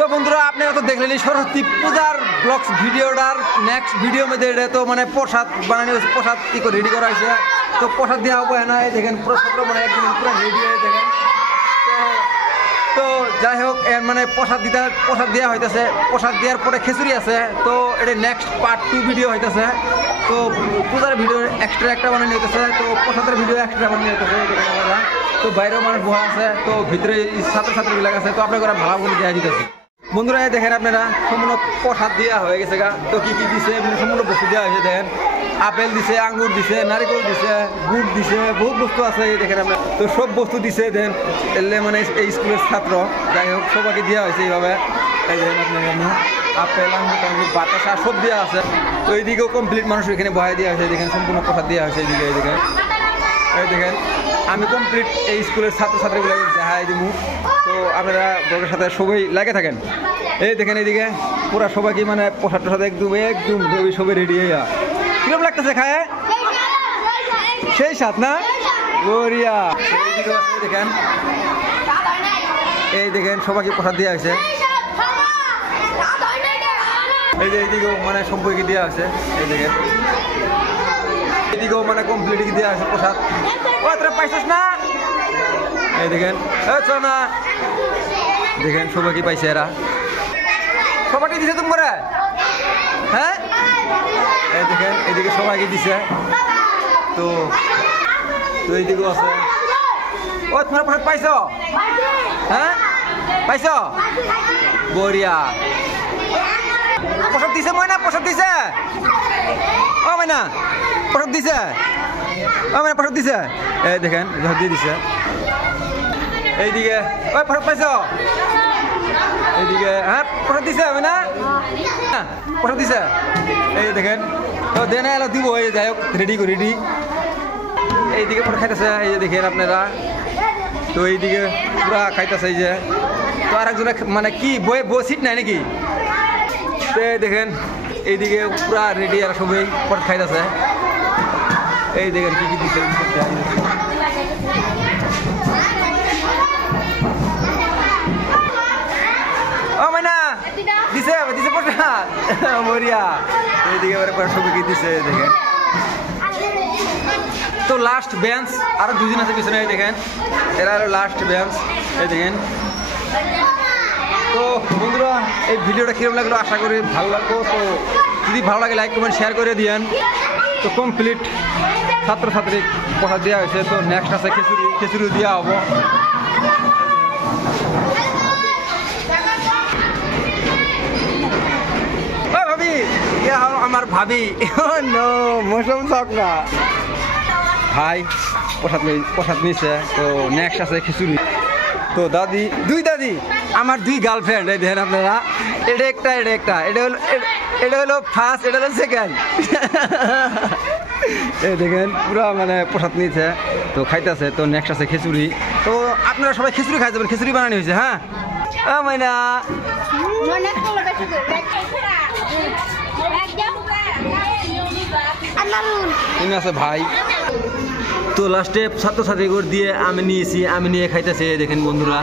তো বন্ধুরা আপনারা তো দেখলেন সরস্বতী পূজার ব্লগস ভিডিওটার নেক্সট ভিডিও মধ্যে এটা তো মানে প্রসাদ বানানো হয়েছে, প্রসাদ কি করে রেডি করা হয়েছে। তো প্রসাদ দেওয়া হবে না, দেখেন প্রসাদ মানে একদিন পুরো রেডি হয়ে দেখেন। তো যাই হোক মানে প্রসাদ দেওয়া হইতেছে, প্রসাদ দেওয়ার পরে খিচুড়ি আছে। তো এটা নেক্সট পার্ট 2 ভিডিও হইতেছে। তো পূজার ভিডিও এক্সট্রা একটা বানানো হইতেছে, তো প্রসাদের ভিডিও এক্সট্রা বানানো হইতেছে। তো বাইরেও মানুষ বসা আছে, তো ভিতরে ছাত্রছাত্রীগুলো আছে, তো আপনারা ভালো করে দেওয়া দিতেছে। বন্ধুরা দেখেন আপনারা সম্পূর্ণ প্রসাদ দেওয়া হয়ে গেছে গা। তো কি দিছে মানে সম্পূর্ণ বস্তু দেওয়া হয়েছে। দেখেন আপেল দিছে, আঙ্গুর দিছে, নারিকেল দিছে, গুড় দিছে, বহুত বস্তু আছে দেখেন আপনার। তো সব বস্তু দিছে দেন এলে মানে এই স্কুলের ছাত্র, যাই হোক সবাইকে দেওয়া হয়েছে এইভাবে। এই দেখেন আপনার আপেল, আঙ্গুর টাঙ্গুর, বাতাসা সব দেওয়া আছে। তো এইদিকেও কমপ্লিট মানুষ এখানে বহাই দেওয়া হয়েছে। দেখেন সম্পূর্ণ প্রসাদ দেওয়া হয়েছে এইদিকে। এই দেখেন আমি কমপ্লিট এই স্কুলের ছাত্রছাত্রীগুলোকে দেখাই দিব। তো আপনারা ব্লগের সাথে সবাই লাগে থাকেন। এই দেখেন এইদিকে পুরা সবাইকে মানে প্রসাদ সাথে একদম সবাই রেডি হইয়া কিরকম লাগতেছে খায় সেই সাথ না গড়িয়া। দেখেন এই দেখেন সবাইকে প্রসাদ দেওয়া হয়েছে। এই যে এইদিকেও মানে সম্পর্কে দেওয়া আছে। এই দেখেন এদিকেও মানে কমপ্লিট দেওয়া আছে প্রসাদ। ও তোরা পাইছিস না? এই দেখেন চল না, দেখেন সবাইকে পাইছে এরা, সবাইকে দিছে তোমরা। হ্যাঁ এই দেখেন এদিকে সবাইকে দিছে। তো তো এইদিকেও আছে। ও তোমরা প্রসাদ পাইছ? হ্যাঁ পাইছ? বড়িয়া প্রসাদ দিছে। ময়না প্রসাদ দিছে? ও ময়না প্রসাদ দিছে? ও ময়না প্রসাদ দিছে? এই দেখেন দিয়ে দিছে। এইদিকে ওই প্রসাদ পাইছ? এইদিকে হ্যাঁ প্রসাদ দিছে ময়না, প্রসাদ দিছে। এই দেখেন তো দেনা এলো দিব। এই যাই হোক রেডি এইদিকে প্রসাদ খাইতেছে। এই যে দেখেন আপনারা, তো এইদিকে পুরা খাইতেছে। এই যে তো আর একজনে মানে কি বই সিট নাই নাকি? দেখেন এইদিকে পুরা রেডি আর সবাই প্রসাদ খাইতেছে। এই দেখেন কি দিচ্ছে। ও মাইনা দিছে প্রসাদ মরিয়া। এইদিকে সবাইকে দিছে দেখেন। তো লাস্ট বেঞ্চ আরো দুজন আছে পিছনে। দেখেন এরা হলো লাস্ট বেঞ্চ। এই দেখেন। তো বন্ধুরা এই ভিডিওটা কিরকম লাগলো আশা করি ভালো লাগলো। তো যদি ভালো লাগে লাইক কমেন্ট শেয়ার করে দিয়েন। তো কমপ্লিট ছাত্রছাত্রী প্রসাদ দেওয়া হয়েছে। তো নেক্সট আছে খিচুড়ি দেওয়া হবো। ভাবি আমার ভাবি মৌসুম চক না ভাই প্রসাদ নিচ্ছে। তো নেক্সট আছে খিচুড়ি। তো দুই দাদি আমার 2 গার্লফ্রেন্ড। এই দেখেন আপনারা এটা একটা এটা হলো ফার্স্ট, এটা হলো সেকেন্ড। এই দেখেন পুরা মানে প্রসাদ নিয়েছে, তো খাইতেছে। তো নেক্সট আছে খিচুড়ি। তো আপনারা সবাই খিচুড়ি খাই যাবেন, খিচুড়ি বানানো হয়েছে। হ্যাঁ মাইনা আছে ভাই। তো লাস্টে ছাত্রছাত্রী দিয়ে আমি নিয়ে খাইতেছে। দেখেন বন্ধুরা।